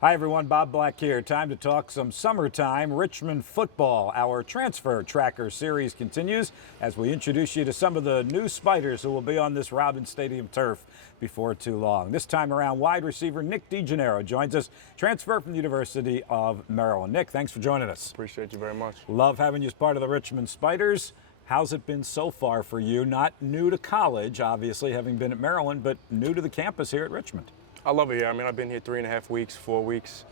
Hi everyone, Bob Black here. Time to talk some summertime Richmond football. Our Transfer Tracker series continues as we introduce you to some of the new Spiders who will be on this Robins Stadium turf before too long. This time around, wide receiver Nick DeGennaro joins us, transfer from the University of Maryland. Nick, thanks for joining us. Appreciate you very much. Love having you as part of the Richmond Spiders. How's it been so far for you? Not new to college, obviously, having been at Maryland, but new to the campus here at Richmond. I love it here. I mean, I've been here 3.5 weeks, 4 weeks.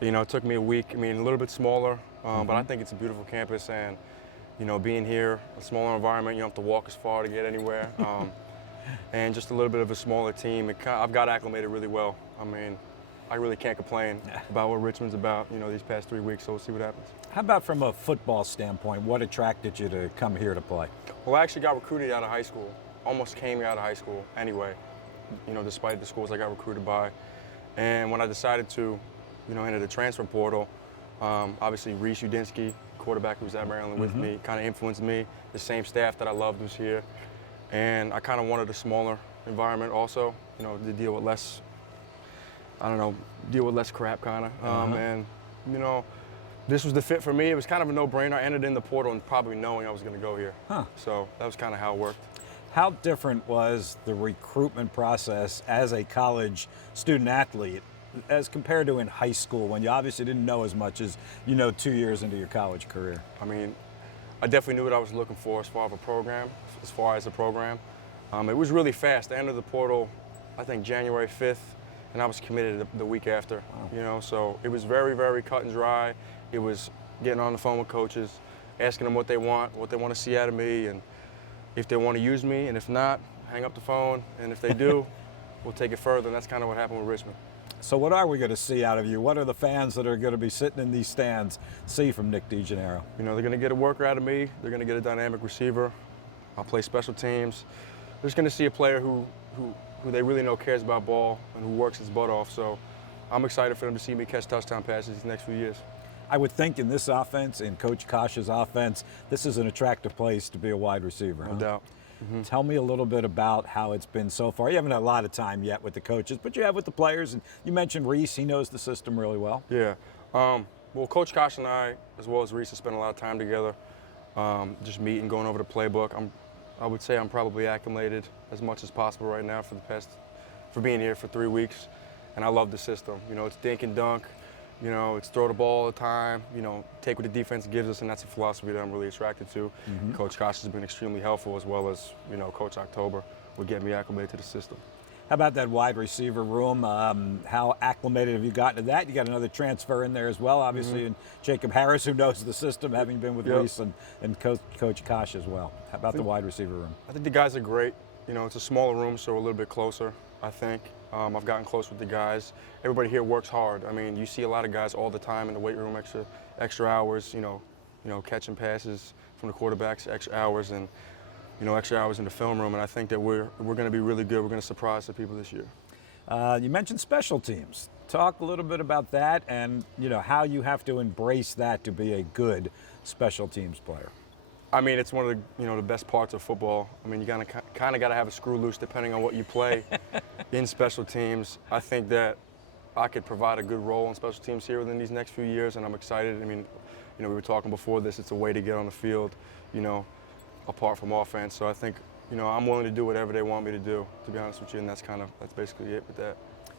You know, it took me a week. I mean, a little bit smaller, but I think it's a beautiful campus. And, you know, being here, a smaller environment, you don't have to walk as far to get anywhere. And just a little bit of a smaller team. I've got acclimated really well. I mean, I really can't complain about what Richmond's about, you know, these past 3 weeks, so we'll see what happens. How about from a football standpoint? What attracted you to come here to play? Well, I actually got recruited out of high school. Almost came out of high school anyway, you know, despite the schools I got recruited by. And when I decided to, you know, enter the transfer portal, obviously Reese Udinsky, quarterback who was at Maryland with me, kind of influenced me. The same staff that I loved was here. And I kind of wanted a smaller environment also, you know, to deal with less, I don't know, deal with less crap kind of. And, you know, this was the fit for me. It was kind of a no-brainer. I entered in the portal and probably knowing I was going to go here. So that was kind of how it worked. How different was the recruitment process as a college student athlete as compared to in high school when you obviously didn't know as much as you know 2 years into your college career? I mean, I definitely knew what I was looking for as far as a program. It was really fast. I entered the portal, I think, January 5th, and I was committed the week after. Wow. You know, so it was very, very cut and dry. It was getting on the phone with coaches, asking them what they want to see out of me, and if they want to use me, and if not, hang up the phone, and if they do, we'll take it further, and that's kind of what happened with Richmond. So what are we going to see out of you? What are the fans that are going to be sitting in these stands see from Nick DeGennaro? You know, they're going to get a worker out of me. They're going to get a dynamic receiver. I'll play special teams. They're just going to see a player who they really know cares about ball and who works his butt off. So I'm excited for them to see me catch touchdown passes these next few years. I would think in this offense, in Coach Kosh's offense, this is an attractive place to be a wide receiver. No doubt. Tell me a little bit about how it's been so far. You haven't had a lot of time yet with the coaches, but you have with the players. And you mentioned Reese. He knows the system really well. Yeah. Well, Coach Kosh and I, as well as Reese, have spent a lot of time together, just meeting, going over the playbook. I would say I'm probably acclimated as much as possible right now for being here for 3 weeks. And I love the system. You know, it's dink and dunk. You know, it's throw the ball all the time, you know, take what the defense gives us, and that's a philosophy that I'm really attracted to. Coach Kosh has been extremely helpful, as well as, you know, Coach October would get me acclimated to the system. How about that wide receiver room? How acclimated have you gotten to that? You got another transfer in there as well, obviously, and Jacob Harris, who knows the system, having been with Reese and Coach Kosh as well. How about the wide receiver room? I think the guys are great. You know, it's a smaller room, so we're a little bit closer, I think. I've gotten close with the guys. Everybody here works hard. I mean, you see a lot of guys all the time in the weight room, extra hours, you know, catching passes from the quarterbacks, extra hours, and, you know, extra hours in the film room. And I think that we're going to be really good. We're going to surprise the people this year. You mentioned special teams. Talk a little bit about that and, you know, how you have to embrace that to be a good special teams player. I mean, it's one of the, you know, the best parts of football. I mean, you kind of got to have a screw loose depending on what you play in special teams. I think that I could provide a good role in special teams here within these next few years, and I'm excited. I mean, you know, we were talking before this. It's a way to get on the field, you know, apart from offense. So I think, you know, I'm willing to do whatever they want me to do, to be honest with you, and that's basically it with that.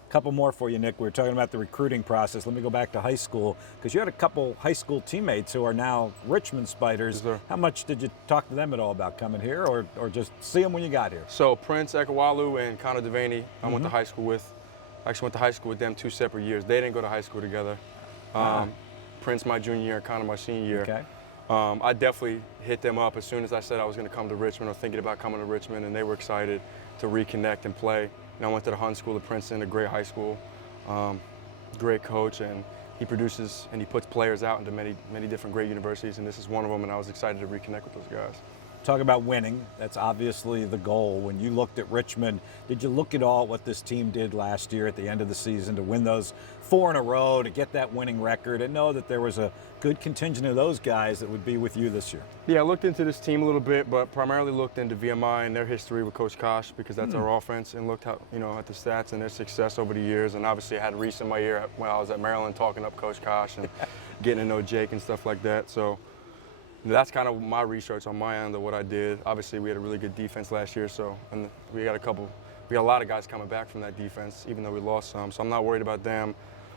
Couple more for you, Nick. We were talking about the recruiting process. Let me go back to high school, because you had a couple high school teammates who are now Richmond Spiders. Yes, how much did you talk to them at all about coming here, or just see them when you got here? So Prince Ekawalu and Connor Devaney, I went to high school with. I actually went to high school with them 2 separate years. They didn't go to high school together. Prince my junior year, Connor my senior year. Okay. I definitely hit them up as soon as I said I was going to come to Richmond or thinking about coming to Richmond, and they were excited to reconnect and play. And I went to the Hun School of Princeton, a great high school, great coach, and he produces and he puts players out into many different great universities, and this is one of them, and I was excited to reconnect with those guys. Talk about winning. That's obviously the goal. When you looked at Richmond, did you look at all what this team did last year at the end of the season to win those 4 in a row, to get that winning record, and know that there was a good contingent of those guys that would be with you this year? Yeah, I looked into this team a little bit, but primarily looked into VMI and their history with Coach Kosh, because that's our offense, and looked at the stats and their success over the years. And obviously, I had Reese in my ear when I was at Maryland talking up Coach Kosh and getting to know Jake and stuff like that. So that's kind of my research on my end of what I did. Obviously, we had a really good defense last year, and we got a lot of guys coming back from that defense, even though we lost some. So I'm not worried about them.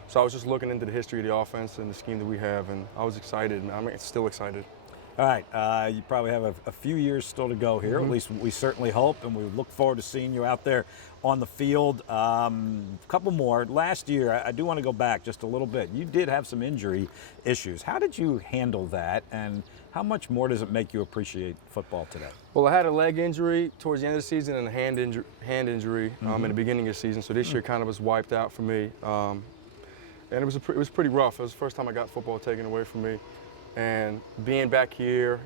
So I was just looking into the history of the offense and the scheme that we have, and I was excited. And I'm still excited. All right, you probably have a few years still to go here. At least we certainly hope, and we look forward to seeing you out there on the field. A couple more. Last year, I do want to go back just a little bit. You did have some injury issues. How did you handle that, and how much more does it make you appreciate football today? Well, I had a leg injury towards the end of the season and a hand injury in the beginning of the season. So this year kind of was wiped out for me, and it was pretty rough. It was the first time I got football taken away from me. And being back here,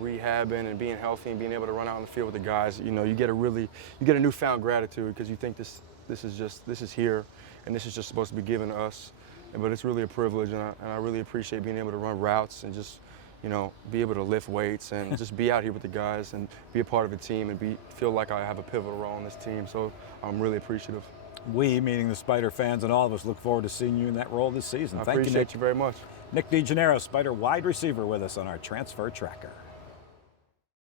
rehabbing and being healthy and being able to run out on the field with the guys, you get a newfound gratitude, because you think this is here, and this is just supposed to be given to us. But it's really a privilege, and I really appreciate being able to run routes and just, be able to lift weights and just be out here with the guys and be a part of a team and feel like I have a pivotal role in this team. So I'm really appreciative. We, meaning the Spider fans and all of us, look forward to seeing you in that role this season. I Thank you, Nick. appreciate you very much. Nick DeGennaro, Spider wide receiver, with us on our Transfer Tracker.